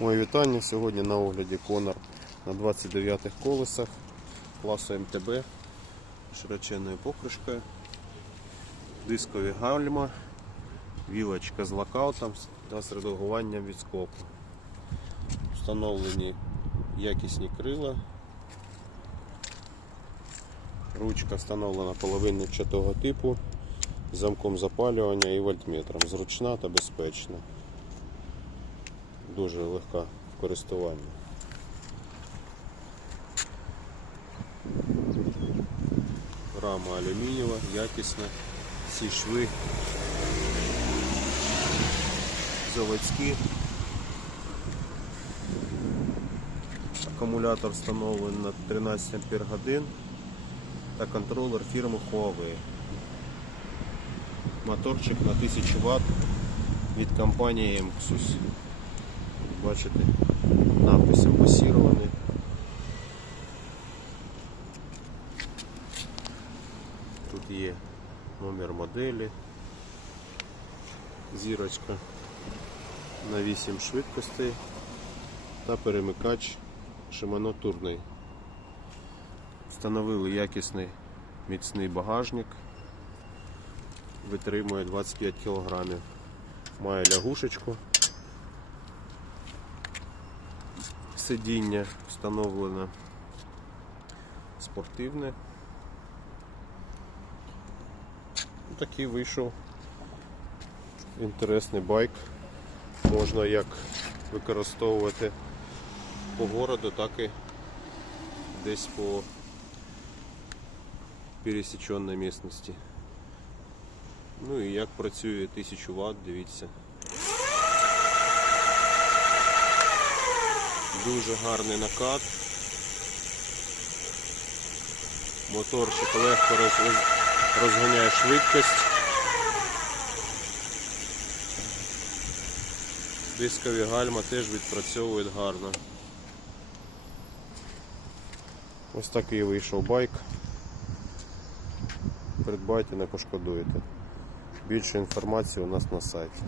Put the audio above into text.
Моє вітання. Сьогодні на огляді Конор на 29-х колесах класу МТБ широченною покришкою, дискові гальма, вілочка з локаутом та з редагуванням від скопу. Встановлені якісні крила. Ручка встановлена половинничатого типу з замком запалювання і вольтметром. Зручна та безпечна. Дуже легка в користуванні. Рама алюмінієва, якісна, всі шви заводські. Акумулятор встановлений на 13 ампер годин та контролер фірми Huawei. Моторчик на 1000 Вт від компанії Emxus. Бачите, надпис ембасірований. Тут є номер моделі, зірочка на 8 швидкостей та перемикач Shimano. Встановили якісний міцний багажник, витримує 25 кг. Має лягушечку. Сидіння встановлено спортивне. Такий вийшов інтересний байк. Можна як використовувати по городу, так і десь по пересіченій місцевості. Ну і як працює 1000 Вт, дивіться. Дуже гарний накат. Моторчик легко роз- розганяє швидкість. Дискові гальма теж відпрацьовують гарно. Ось такий вийшов байк. Придбайте, не пошкодуєте. Більше інформації у нас на сайті.